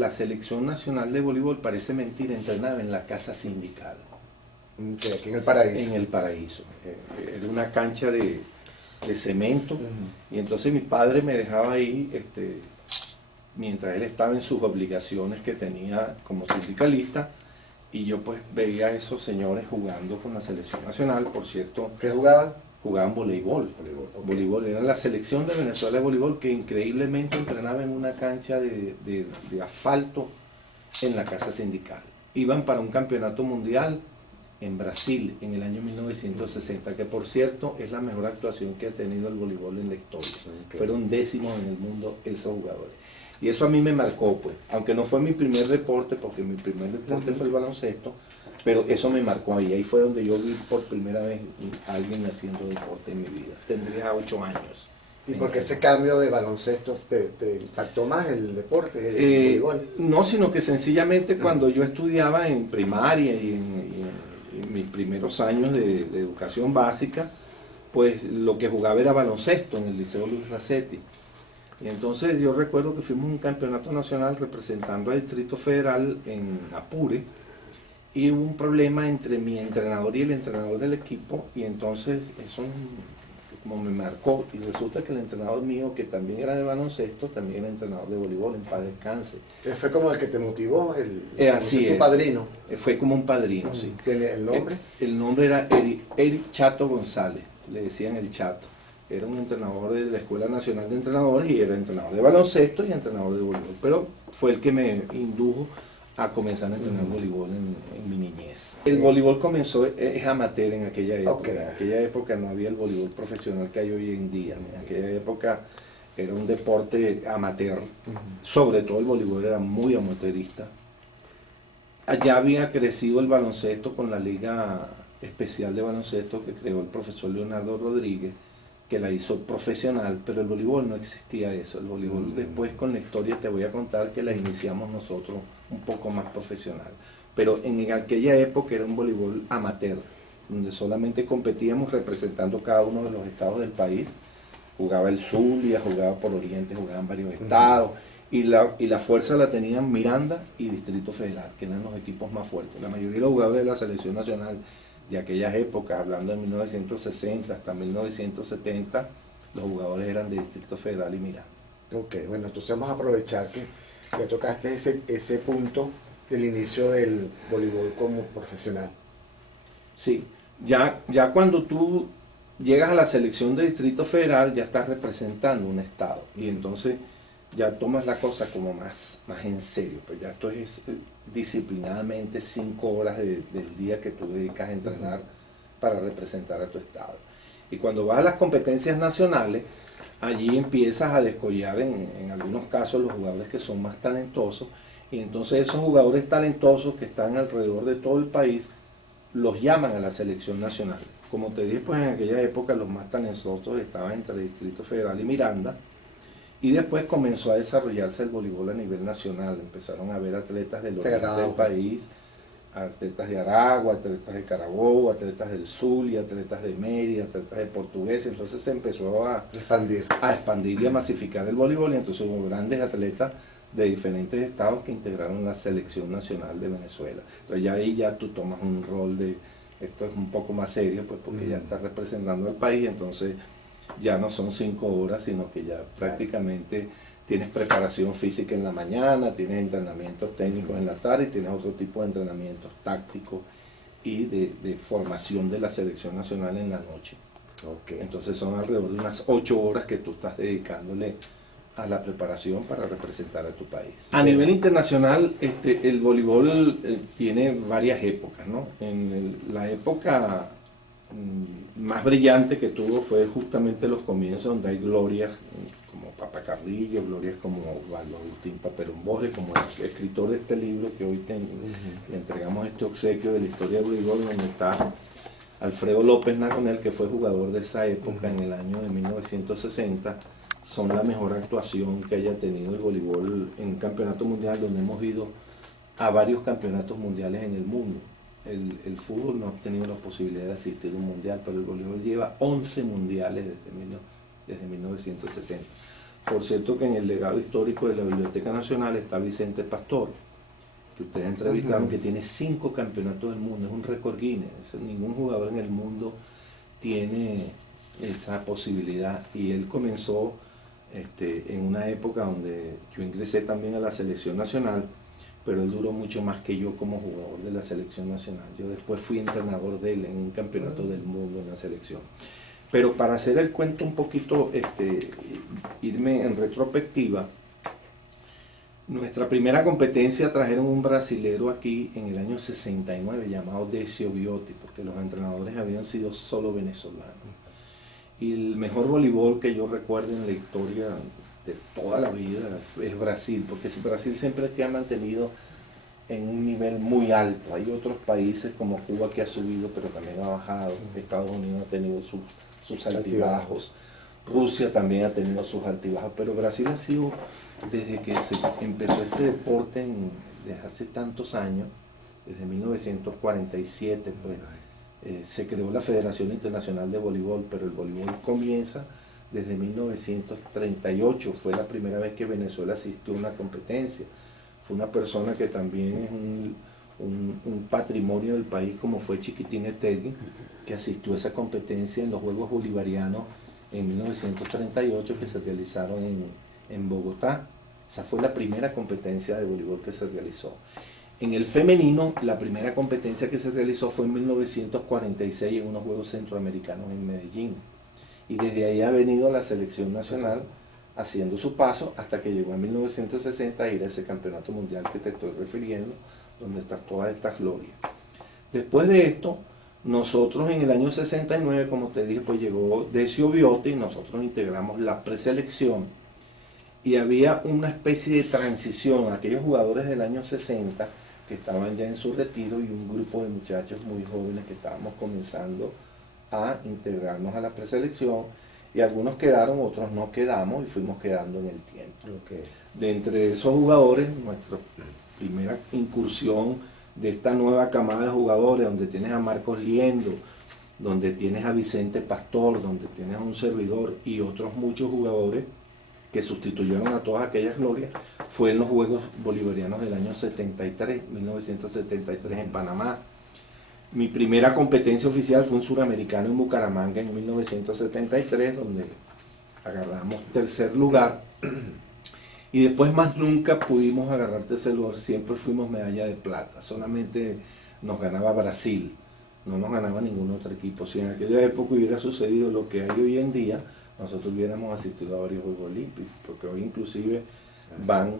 La selección nacional de voleibol, parece mentira, entrenaba en la casa sindical. Que aquí en el Paraíso. En el Paraíso. Era una cancha de cemento. Y entonces mi padre me dejaba ahí, mientras él estaba en sus obligaciones que tenía como sindicalista, y yo pues veía a esos señores jugando con la selección nacional. Por cierto, ¿Qué jugaban? jugaban voleibol. Okay. Voleibol, era la selección de Venezuela de voleibol, que increíblemente entrenaba en una cancha de asfalto en la casa sindical. Iban para un campeonato mundial en Brasil en el año 1960, que por cierto es la mejor actuación que ha tenido el voleibol en la historia. Okay. Fueron décimos en el mundo esos jugadores. Y eso a mí me marcó, pues, aunque no fue mi primer deporte, porque mi primer deporte fue el baloncesto, pero eso me marcó ahí. Ahí fue donde yo vi por primera vez a alguien haciendo deporte en mi vida. Tendría 8 años. ¿Y por qué ese cambio de baloncesto te impactó más el deporte, el voleibol? No, sino que sencillamente cuando yo estudiaba en primaria y en mis primeros años de educación básica, pues lo que jugaba era baloncesto en el Liceo Luis Racetti. Y entonces yo recuerdo que fuimos a un campeonato nacional representando al Distrito Federal en Apure, y hubo un problema entre mi entrenador y el entrenador del equipo, y entonces eso como me marcó, y resulta que el entrenador mío, que también era de baloncesto, también era entrenador de voleibol, en paz descanse. Fue como el que te motivó, así tu padrino. Fue como un padrino, sí. ¿Tiene el nombre? El nombre era Eric Chato González, le decían el Chato. Era un entrenador de la Escuela Nacional de Entrenadores y era entrenador de baloncesto y entrenador de voleibol, pero fue el que me indujo a comenzar a entrenar voleibol en mi niñez. El voleibol comenzó, es amateur en aquella época. Okay. En aquella época no había el voleibol profesional que hay hoy en día. En aquella época era un deporte amateur. Sobre todo el voleibol era muy amateurista. Allá había crecido el baloncesto con la Liga Especial de Baloncesto que creó el profesor Leonardo Rodríguez, que la hizo profesional, pero el voleibol no existía eso. El voleibol después, con la historia te voy a contar que la iniciamos nosotros un poco más profesional. Pero en aquella época era un voleibol amateur, donde solamente competíamos representando cada uno de los estados del país. Jugaba el Zulia, jugaba por Oriente, jugaban varios estados, y la fuerza la tenían Miranda y Distrito Federal, que eran los equipos más fuertes. La mayoría de los jugadores de la selección nacional de aquellas épocas, hablando de 1960 hasta 1970, los jugadores eran de Distrito Federal y Miranda. Ok, bueno, entonces vamos a aprovechar que ya tocaste ese punto del inicio del voleibol como profesional. Sí, ya cuando tú llegas a la selección de Distrito Federal, ya estás representando un estado, y entonces ya tomas la cosa como más en serio, pues ya esto es disciplinadamente 5 horas del día que tú dedicas a entrenar para representar a tu estado. Y cuando vas a las competencias nacionales, allí empiezas a descollar en algunos casos los jugadores que son más talentosos, y entonces esos jugadores talentosos que están alrededor de todo el país los llaman a la selección nacional. Como te dije, pues en aquella época los más talentosos estaban entre Distrito Federal y Miranda. Y después comenzó a desarrollarse el voleibol a nivel nacional. Empezaron a haber atletas del oriente del país, atletas de Aragua, atletas de Carabobo, atletas del Zulia, atletas de Mérida, atletas de Portuguesa. Entonces se empezó a expandir y a masificar el voleibol, y entonces hubo grandes atletas de diferentes estados que integraron la selección nacional de Venezuela. Entonces ya ahí ya tú tomas un rol de, esto es un poco más serio, pues porque ya estás representando al país, entonces ya no son 5 horas, sino que ya prácticamente tienes preparación física en la mañana, tienes entrenamientos técnicos en la tarde, y tienes otro tipo de entrenamientos tácticos y de formación de la selección nacional en la noche. Okay. Entonces son alrededor de unas 8 horas que tú estás dedicándole a la preparación para representar a tu país. A nivel internacional, el voleibol tiene varias épocas, ¿no? En la época más brillante que tuvo fue justamente los comienzos, donde hay glorias como Papa Carrillo, glorias como Osvaldo Agustín Paperón Borges, como el escritor de este libro que hoy le entregamos este obsequio de la historia del voleibol, donde está Alfredo López Nagonel, que fue jugador de esa época en el año de 1960. Son la mejor actuación que haya tenido el voleibol en un campeonato mundial, donde hemos ido a varios campeonatos mundiales en el mundo. El fútbol no ha tenido la posibilidad de asistir a un mundial, pero el voleibol lleva 11 mundiales desde 1960. Por cierto que en el legado histórico de la Biblioteca Nacional está Vicente Pastor, que ustedes entrevistaron, que tiene 5 campeonatos del mundo, es un récord Guinness, ningún jugador en el mundo tiene esa posibilidad, y él comenzó en una época donde yo ingresé también a la selección nacional, pero él duró mucho más que yo como jugador de la selección nacional. Yo después fui entrenador de él en un campeonato del mundo en la selección. Pero para hacer el cuento un poquito, irme en retrospectiva, nuestra primera competencia trajeron un brasilero aquí en el año 69 llamado Decio Viotti, porque los entrenadores habían sido solo venezolanos. Y el mejor voleibol que yo recuerdo en la historia de toda la vida es Brasil, porque Brasil siempre se ha mantenido en un nivel muy alto. Hay otros países como Cuba que ha subido, pero también ha bajado. Estados Unidos ha tenido sus altibajos. Rusia también ha tenido sus altibajos, pero Brasil ha sido, desde que se empezó este deporte desde hace tantos años, desde 1947, pues, se creó la Federación Internacional de Voleibol, pero el voleibol comienza desde 1938, fue la primera vez que Venezuela asistió a una competencia. Fue una persona que también es un patrimonio del país, como fue Chiquitín Etegui, que asistió a esa competencia en los Juegos Bolivarianos en 1938 que se realizaron en Bogotá. Esa fue la primera competencia de voleibol que se realizó. En el femenino, la primera competencia que se realizó fue en 1946 en unos Juegos Centroamericanos en Medellín. Y desde ahí ha venido la selección nacional haciendo su paso hasta que llegó en 1960 a ir a ese campeonato mundial que te estoy refiriendo, donde están todas estas glorias. Después de esto, nosotros en el año 69, como te dije, pues llegó Decio Viotti, nosotros integramos la preselección y había una especie de transición, aquellos jugadores del año 60 que estaban ya en su retiro y un grupo de muchachos muy jóvenes que estábamos comenzando a integrarnos a la preselección, y algunos quedaron, otros no quedamos y fuimos quedando en el tiempo. Okay. De entre esos jugadores, nuestra primera incursión de esta nueva camada de jugadores, donde tienes a Marcos Liendo, donde tienes a Vicente Pastor, donde tienes a un servidor y otros muchos jugadores que sustituyeron a todas aquellas glorias, fue en los Juegos Bolivarianos del año 73, 1973 en Panamá. Mi primera competencia oficial fue un suramericano en Bucaramanga en 1973, donde agarramos tercer lugar. Y después más nunca pudimos agarrar tercer lugar, siempre fuimos medalla de plata. Solamente nos ganaba Brasil, no nos ganaba ningún otro equipo. Si en aquella época hubiera sucedido lo que hay hoy en día, nosotros hubiéramos asistido a varios Juegos Olímpicos, porque hoy inclusive van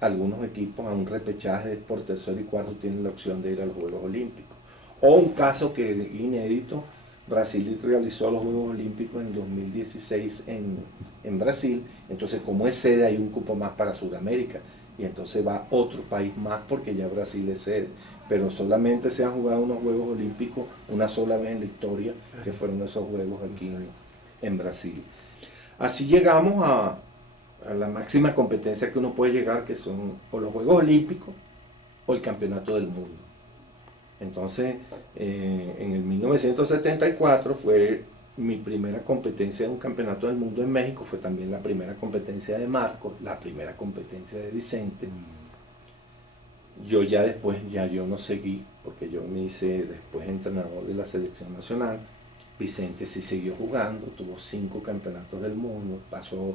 algunos equipos a un repechaje por tercero y cuarto, tienen la opción de ir a los Juegos Olímpicos. O un caso que inédito, Brasil realizó los Juegos Olímpicos en 2016 en Brasil, entonces como es sede hay un cupo más para Sudamérica, y entonces va otro país más porque ya Brasil es sede, pero solamente se han jugado unos Juegos Olímpicos una sola vez en la historia, que fueron esos Juegos aquí en Brasil. Así llegamos a la máxima competencia que uno puede llegar, que son o los Juegos Olímpicos o el Campeonato del Mundo. Entonces, en el 1974 fue mi primera competencia en un campeonato del mundo en México, fue también la primera competencia de Marcos, la primera competencia de Vicente. Yo ya después, yo no seguí, porque yo me hice después entrenador de la selección nacional. Vicente sí siguió jugando, tuvo 5 campeonatos del mundo, pasó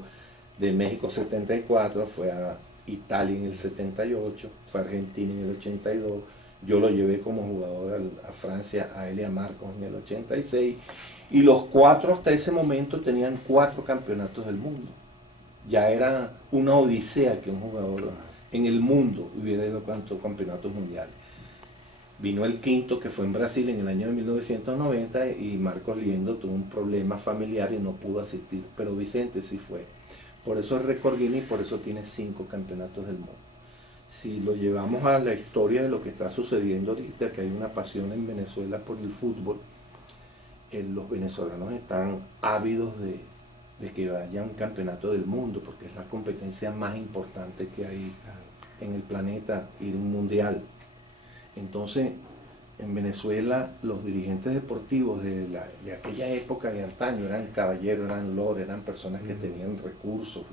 de México 74, fue a Italia en el 78, fue a Argentina en el 82, yo lo llevé como jugador a Francia, a él y a Marcos en el 86, y los 4 hasta ese momento tenían 4 campeonatos del mundo. Ya era una odisea que un jugador en el mundo hubiera ido a cuantos campeonatos mundiales. Vino el quinto, que fue en Brasil en el año de 1990, y Marcos Liendo tuvo un problema familiar y no pudo asistir, pero Vicente sí fue. Por eso es récord Guinness y por eso tiene 5 campeonatos del mundo. Si lo llevamos a la historia de lo que está sucediendo ahorita, que hay una pasión en Venezuela por el fútbol, los venezolanos están ávidos de que haya un campeonato del mundo, porque es la competencia más importante que hay en el planeta, ir a un mundial. Entonces, en Venezuela, los dirigentes deportivos de aquella época de antaño eran caballeros, eran lord, eran personas que tenían recursos,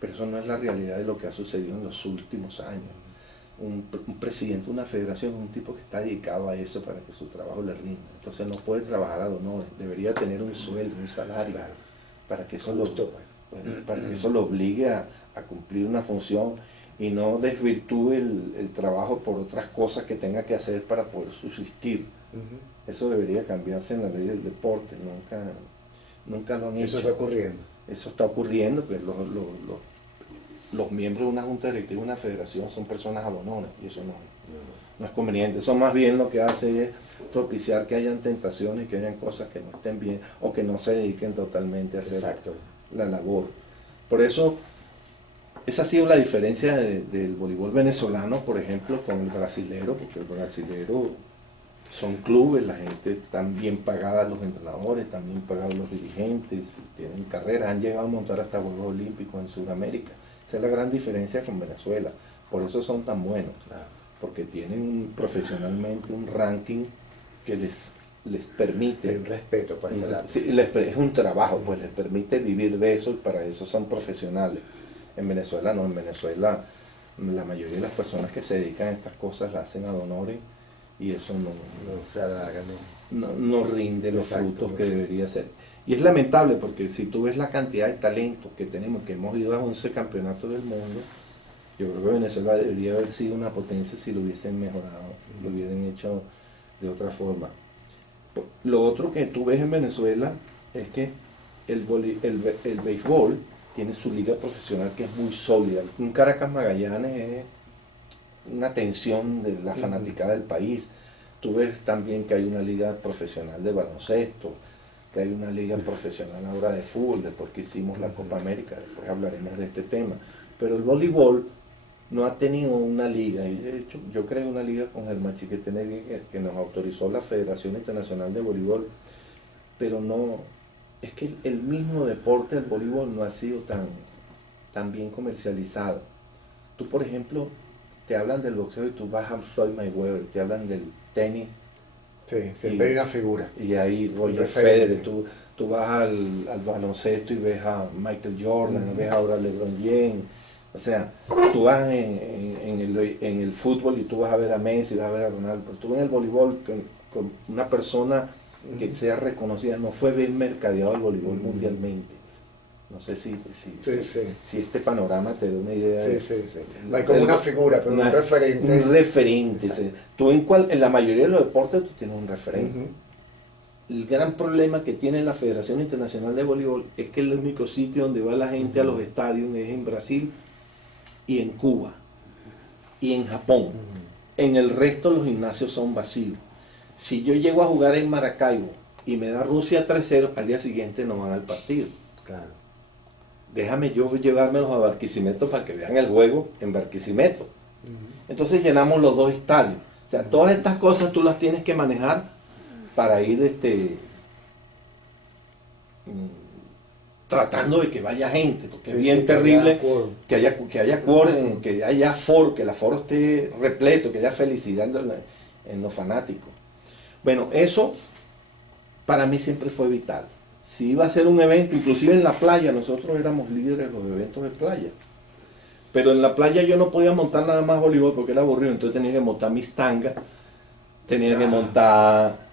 pero eso no es la realidad de lo que ha sucedido en los últimos años. Un presidente de una federación es un tipo que está dedicado a eso para que su trabajo le rinda. Entonces no puede trabajar ad honorem, debería tener un sueldo, un salario, Claro. para que eso, Justo, para que eso lo obligue a cumplir una función y no desvirtúe el trabajo por otras cosas que tenga que hacer para poder subsistir. Eso debería cambiarse en la ley del deporte, nunca lo han hecho. Eso está ocurriendo. Eso está ocurriendo, pero los miembros de una junta directiva de una federación son personas ad honorem y eso no es conveniente. Eso más bien lo que hace es propiciar que hayan tentaciones, que hayan cosas que no estén bien o que no se dediquen totalmente a hacer Exacto. la labor. Por eso, esa ha sido la diferencia del voleibol venezolano, por ejemplo, con el brasilero, porque el brasilero son clubes, la gente están bien pagada, los entrenadores, están bien pagados los dirigentes, tienen carreras, han llegado a montar hasta Juegos Olímpicos en Sudamérica. Esa es la gran diferencia con Venezuela, por eso son tan buenos, Claro. porque tienen profesionalmente un ranking que les permite... Hay un respeto para ese lado. Sí, es un trabajo, pues les permite vivir de eso y para eso son profesionales. En Venezuela no, en Venezuela la mayoría de las personas que se dedican a estas cosas las hacen ad honorem y eso No se alarga, no rinde los Exacto, frutos que debería ser. Y es lamentable porque si tú ves la cantidad de talentos que tenemos, que hemos ido a 11 campeonatos del mundo, yo creo que Venezuela debería haber sido una potencia si lo hubiesen mejorado, lo hubieran hecho de otra forma. Lo otro que tú ves en Venezuela es que el béisbol tiene su liga profesional que es muy sólida. Un Caracas Magallanes es una tensión de la fanaticada del país. Tú ves también que hay una liga profesional de baloncesto, que hay una liga profesional ahora de fútbol, después que hicimos la Copa América, después hablaremos de este tema. Pero el voleibol no ha tenido una liga, y de hecho yo creé una liga con Germán Chiquetenegui que nos autorizó la Federación Internacional de Voleibol, pero no, es que el mismo deporte del voleibol no ha sido tan bien comercializado. Tú, por ejemplo, te hablan del boxeo y tú vas a Floyd Mayweather, te hablan del tenis. Sí, siempre hay una figura. Y ahí Roger referente. Federer, tú vas al baloncesto y ves a Michael Jordan, ves ahora a LeBron James. O sea, tú vas en el fútbol y tú vas a ver a Messi, vas a ver a Ronaldo, pero tú en el voleibol con una persona que sea reconocida, no fue bien mercadeado el voleibol mundialmente. No sé si este panorama te da una idea. Sí. No hay como una figura, pero un referente. Un referente. Sí. Tú en la mayoría de los deportes tú tienes un referente. El gran problema que tiene la Federación Internacional de Voleibol es que el único sitio donde va la gente a los estadios es en Brasil y en Cuba y en Japón. En el resto los gimnasios son vacíos. Si yo llego a jugar en Maracaibo y me da Rusia 3-0, al día siguiente no van al partido. Claro. Déjame yo llevármelos a Barquisimeto para que vean el juego en Barquisimeto. Entonces llenamos los dos estadios. O sea, todas estas cosas tú las tienes que manejar para ir tratando de que vaya gente, porque es bien terrible que haya quórum, que haya foro, que el aforo esté repleto, que haya felicidad en los fanáticos. Bueno, eso para mí siempre fue vital. Si iba a ser un evento, inclusive en la playa, nosotros éramos líderes de los eventos de playa. Pero en la playa yo no podía montar nada más voleibol porque era aburrido, entonces tenía que montar mis tangas, tenía que montar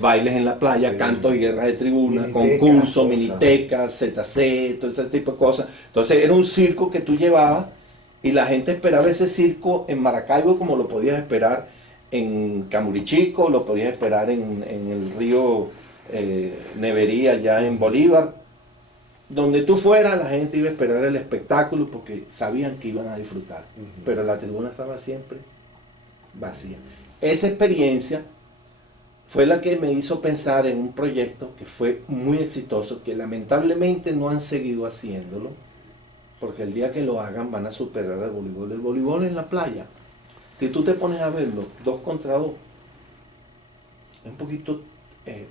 bailes en la playa, cantos y guerras de tribuna, concursos, minitecas, ZC, todo ese tipo de cosas. Entonces era un circo que tú llevabas y la gente esperaba ese circo en Maracaibo como lo podías esperar en Camurichico, lo podías esperar en el río Nevería, allá en Bolívar. Donde tú fueras, la gente iba a esperar el espectáculo porque sabían que iban a disfrutar. Pero la tribuna estaba siempre vacía. Esa experiencia fue la que me hizo pensar en un proyecto que fue muy exitoso, que lamentablemente no han seguido haciéndolo, porque el día que lo hagan van a superar al voleibol. El voleibol en la playa, si tú te pones a verlo 2 contra 2, es un poquito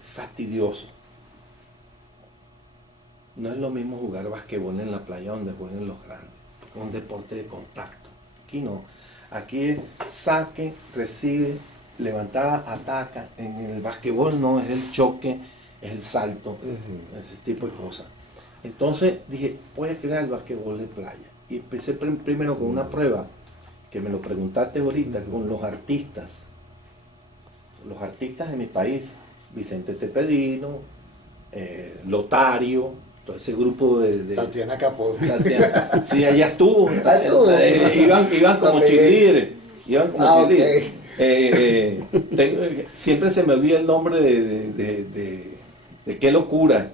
fastidioso. No es lo mismo jugar basquetbol en la playa donde juegan los grandes, porque es un deporte de contacto. Aquí no. Aquí es saque, recibe, levantada, ataca. En el basquetbol no, es el choque, es el salto, ese tipo de cosas. Entonces dije, puedes crear el basquetbol de playa. y empecé primero con una prueba, que me lo preguntaste ahorita, con los artistas de mi país, Vicente Tepedino, Lotario, todo ese grupo de Tatiana Capó. sí, allá estuvo. Iban como cheerleaders. Ok. Siempre se me olvida el nombre de qué locura.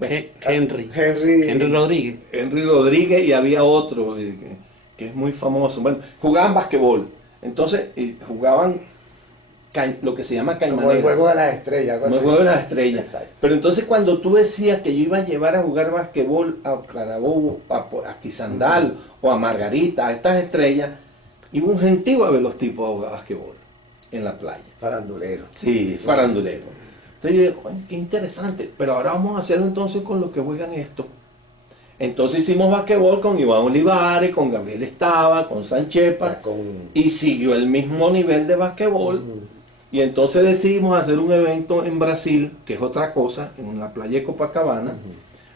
Henry Rodríguez. Henry Rodríguez, y había otro que es muy famoso. Bueno, jugaban basquetbol. Entonces jugaban lo que se llama Como caimanera. el juego de las estrellas. Algo Como el así. juego de las estrellas. Exacto. Pero entonces cuando tú decías que yo iba a llevar a jugar basquetbol a Carabobo, a Quisandal o a Margarita, a estas estrellas, iba un gentío a ver los tipos de jugar basquetbol en la playa. Farandulero. Sí, farandulero. Entonces yo dije, "Oye, qué interesante, pero ahora vamos a hacerlo entonces con los que juegan esto". Entonces hicimos basquetbol con Iván Olivares, con Gabriel Estaba, con Sanchepa, Ya con... y siguió el mismo nivel de basquetbol. Y entonces decidimos hacer un evento en Brasil, que es otra cosa, en la playa de Copacabana,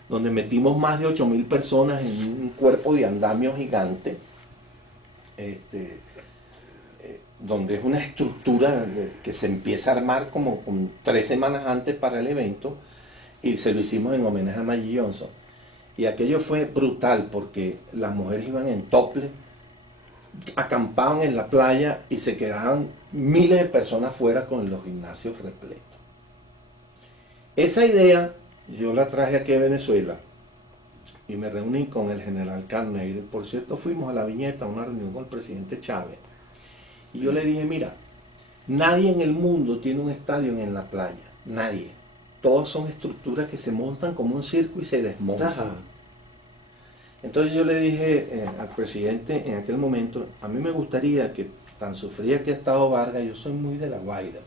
donde metimos más de 8.000 personas en un cuerpo de andamio gigante, donde es una estructura que se empieza a armar como con 3 semanas antes para el evento, y se lo hicimos en homenaje a Magic Johnson. Y aquello fue brutal porque las mujeres iban en topless, acampaban en la playa y se quedaban miles de personas fuera con los gimnasios repletos. Esa idea yo la traje aquí a Venezuela y me reuní con el general Carneiro. Por cierto, fuimos a La Viñeta a una reunión con el presidente Chávez y yo le dije, mira, nadie en el mundo tiene un estadio en la playa, nadie. Todos son estructuras que se montan como un circo y se desmontan. Ajá. Entonces yo le dije al presidente en aquel momento, a mí me gustaría que, tan sufría que ha estado Vargas, yo soy muy de La Guaira.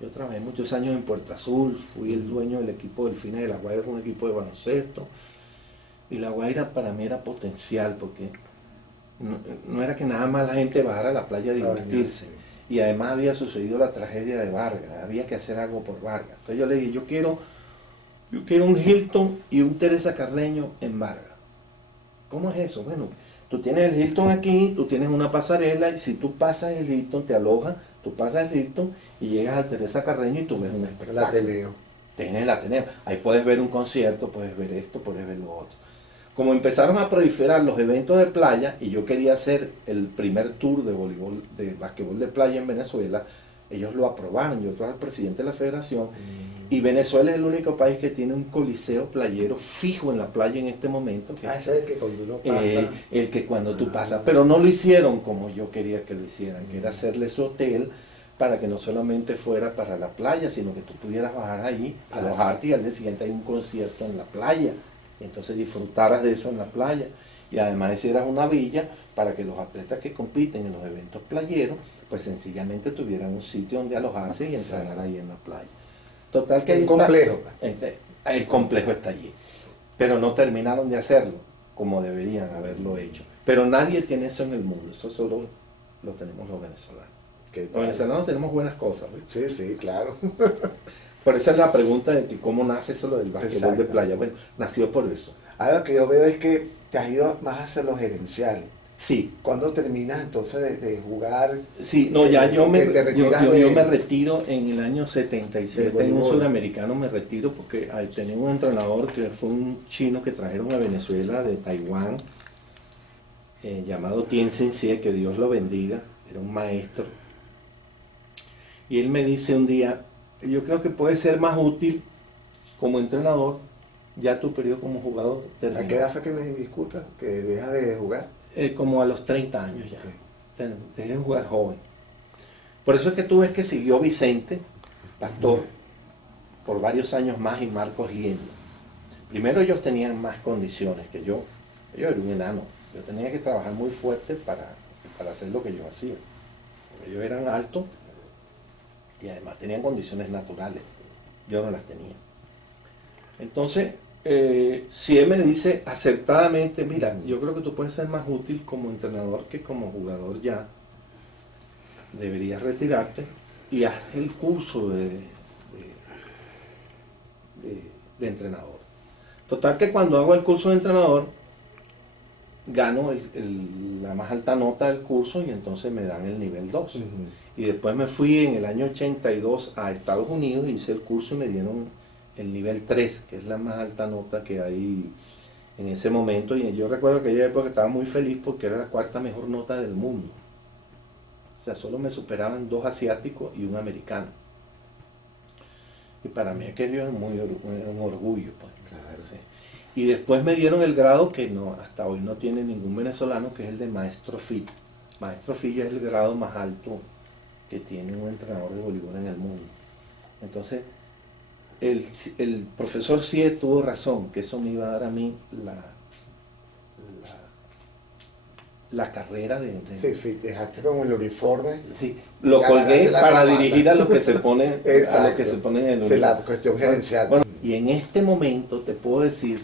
Yo trabajé muchos años en Puerto Azul, fui el dueño del equipo Delfines de La Guaira, un equipo de baloncesto. Y La Guaira para mí era potencial, porque no era que nada más la gente bajara a la playa a divertirse. Y además había sucedido la tragedia de Vargas, había que hacer algo por Vargas. Entonces yo le dije, yo quiero un Hilton y un Teresa Carreño en Vargas. ¿Cómo es eso? Bueno, tú tienes el Hilton aquí, tú tienes una pasarela, y si tú pasas el Hilton, te alojas, tú pasas el Hilton y llegas a Teresa Carreño y tú ves un espectáculo. El Ateneo. Tienes el Ateneo. Ahí puedes ver un concierto, puedes ver esto, puedes ver lo otro. Como empezaron a proliferar los eventos de playa, y yo quería hacer el primer tour de voleibol, de basquetbol de playa en Venezuela, ellos lo aprobaron. Yo traje al presidente de la federación, y Venezuela es el único país que tiene un coliseo playero fijo en la playa en este momento. Que ese es el que cuando uno pasa. el que cuando tú pasas, pero no lo hicieron como yo quería que lo hicieran, que era hacerle su hotel para que no solamente fuera para la playa, sino que tú pudieras bajar allí, alojarte, y al día siguiente hay un concierto en la playa, y entonces disfrutaras de eso en la playa, y además hicieras una villa para que los atletas que compiten en los eventos playeros, pues sencillamente tuvieran un sitio donde alojarse y entrenar ahí en la playa. Total que Un complejo. El complejo está allí, pero no terminaron de hacerlo como deberían haberlo hecho. Pero nadie tiene eso en el mundo, eso solo lo tenemos los venezolanos. Los venezolanos tenemos buenas cosas, ¿ves? Sí, sí, claro. Por esa es la pregunta de que cómo nace eso lo del basquetbol de playa. Bueno, nació por eso. Algo que yo veo es que te has ido más hacia lo gerencial. Sí. ¿Cuándo terminas entonces de jugar? Sí, no, ya yo me de... retiro en el año 77, en un sudamericano me retiro porque tenía un entrenador que fue un chino que trajeron a Venezuela de Taiwán, llamado Tien Seng-sie, que Dios lo bendiga, era un maestro. Y él me dice un día, yo creo que puede ser más útil como entrenador, ya tu periodo como jugador terminó. ¿A qué edad fue que me disculpa? ¿Que dejas de jugar? Como a los 30 años ya. Okay. Dejé de jugar joven. Por eso es que tú ves que siguió Vicente Pastor por varios años más, y Marcos Liendo. Primero ellos tenían más condiciones que yo. Yo era un enano. Yo tenía que trabajar muy fuerte para hacer lo que yo hacía. Ellos eran altos y además tenían condiciones naturales. Yo no las tenía. Entonces, si él me dice acertadamente, mira, yo creo que tú puedes ser más útil como entrenador que como jugador ya, deberías retirarte y haz el curso de entrenador. Total que cuando hago el curso de entrenador, gano la más alta nota del curso y entonces me dan el nivel 2. Y después me fui en el año 82 a Estados Unidos, hice el curso y me dieron el nivel 3, que es la más alta nota que hay en ese momento. Y yo recuerdo que aquella época estaba muy feliz porque era la cuarta mejor nota del mundo. O sea, solo me superaban 2 asiáticos y un americano. Y para mí aquello era un orgullo, pues. Claro. Sí. Y después me dieron el grado que no, hasta hoy no tiene ningún venezolano, que es el de maestro FI. Maestro FI ya es el grado más alto que tiene un entrenador de voleibol en el mundo. Entonces, el profesor sí tuvo razón, que eso me iba a dar a mí la carrera de... Sí, dejaste como el uniforme. Sí, lo colgué para dirigir a los que se ponen, a los que se ponen en el uniforme. Sí, la cuestión gerencial. Bueno, y en este momento te puedo decir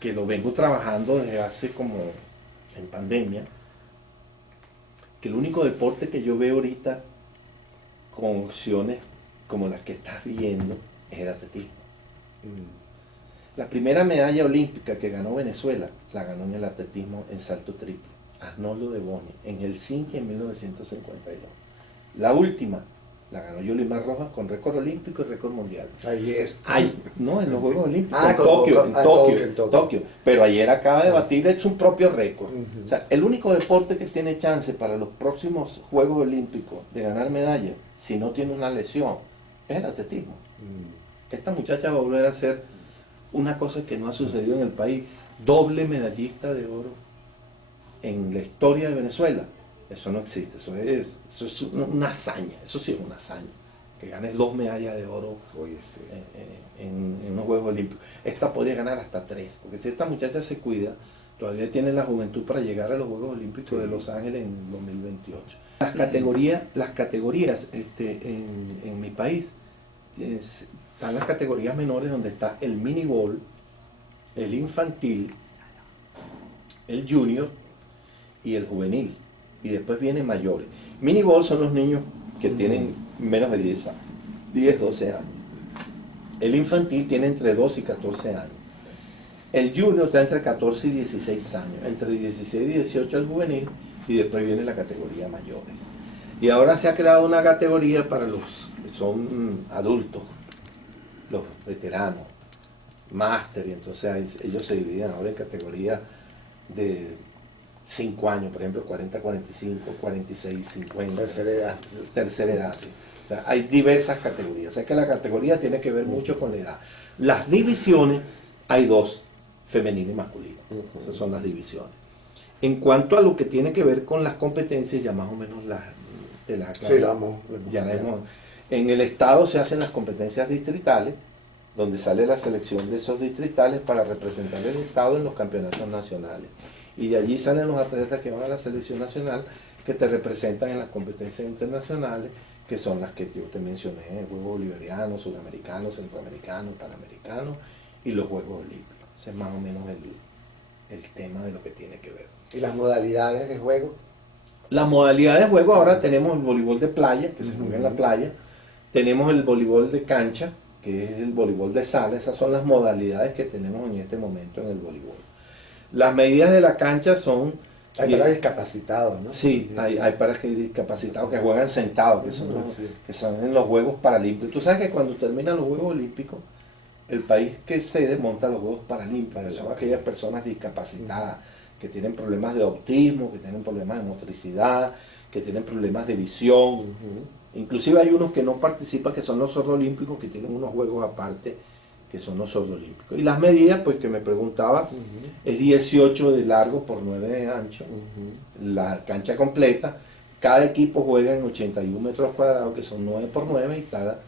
que lo vengo trabajando desde hace como en pandemia, que el único deporte que yo veo ahorita con opciones como las que estás viendo es el atletismo. La primera medalla olímpica que ganó Venezuela, la ganó en el atletismo en salto triple, Arnoldo de Boni, en Helsinki en 1952. La última la ganó Yolimar Rojas con récord olímpico y récord mundial. Ayer. No, en los Juegos Olímpicos, en Tokio. Pero ayer acaba de batir su propio récord. O sea, el único deporte que tiene chance para los próximos Juegos Olímpicos de ganar medalla, si no tiene una lesión, es el atletismo. Esta muchacha va a volver a hacer una cosa que no ha sucedido en el país, doble medallista de oro en la historia de Venezuela. Eso no existe, eso es una hazaña, eso sí es una hazaña, que ganes 2 medallas de oro. Oye, sí. en unos Juegos Olímpicos. Esta podría ganar hasta 3, porque si esta muchacha se cuida, todavía tiene la juventud para llegar a los Juegos Olímpicos de Los Ángeles en 2028. Las categorías en mi país, están las categorías menores donde está el mini ball, el infantil, el junior y el juvenil. Y después vienen mayores. Mini ball son los niños que tienen menos de 10 años, 10, 12 años. El infantil tiene entre 12 y 14 años. El junior está entre 14 y 16 años. Entre 16 y 18 el juvenil, y después viene la categoría mayores. Y ahora se ha creado una categoría para los que son adultos, los veteranos, máster, y entonces ellos se dividen ahora en categorías de 5 años, por ejemplo, 40, 45, 46, 50. Tercera edad, sí. O sea, hay diversas categorías. O sea que la categoría tiene que ver mucho con la edad. Las divisiones, hay 2, femenino y masculino. Esas son las divisiones. En cuanto a lo que tiene que ver con las competencias, ya más o menos en el estado se hacen las competencias distritales, donde sale la selección de esos distritales para representar el estado en los campeonatos nacionales. Y de allí salen los atletas que van a la selección nacional, que te representan en las competencias internacionales, que son las que yo te mencioné, Juegos Bolivarianos, Sudamericanos, Centroamericanos, Panamericanos y los Juegos Olímpicos. Ese es más o menos el tema de lo que tiene que ver. ¿Y las modalidades de juego? Las modalidades de juego, ahora tenemos el voleibol de playa, que se juega en la playa, tenemos el voleibol de cancha, que es el voleibol de sala. Esas son las modalidades que tenemos en este momento en el voleibol. Las medidas de la cancha son... Hay para discapacitados, ¿no? Sí, hay para discapacitados que juegan sentados, que son en los Juegos Paralímpicos. Tú sabes que cuando terminan los Juegos Olímpicos, el país que sede monta los Juegos Paralímpicos. Son aquellas personas discapacitadas que tienen problemas de autismo, que tienen problemas de motricidad, que tienen problemas de visión. Inclusive hay unos que no participan, que son los sordolímpicos, que tienen unos juegos aparte, que son los sordolímpicos. Y las medidas, pues que me preguntaba, es 18 de largo por 9 de ancho, la cancha completa. Cada equipo juega en 81 metros cuadrados, que son 9 por 9, y está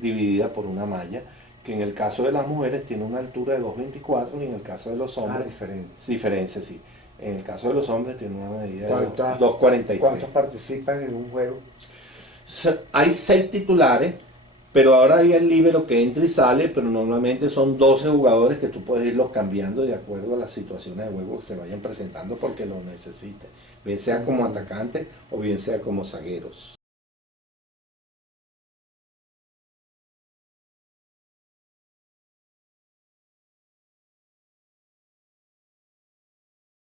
dividida por una malla, que en el caso de las mujeres tiene una altura de 2.24, y en el caso de los hombres... diferencia, sí. En el caso de los hombres tiene una medida de 2.43. ¿Cuántos participan en un juego? Hay 6 titulares, pero ahora hay el líbero que entra y sale, pero normalmente son 12 jugadores que tú puedes irlos cambiando de acuerdo a las situaciones de juego que se vayan presentando porque lo necesiten, bien sea como atacante o bien sea como zagueros.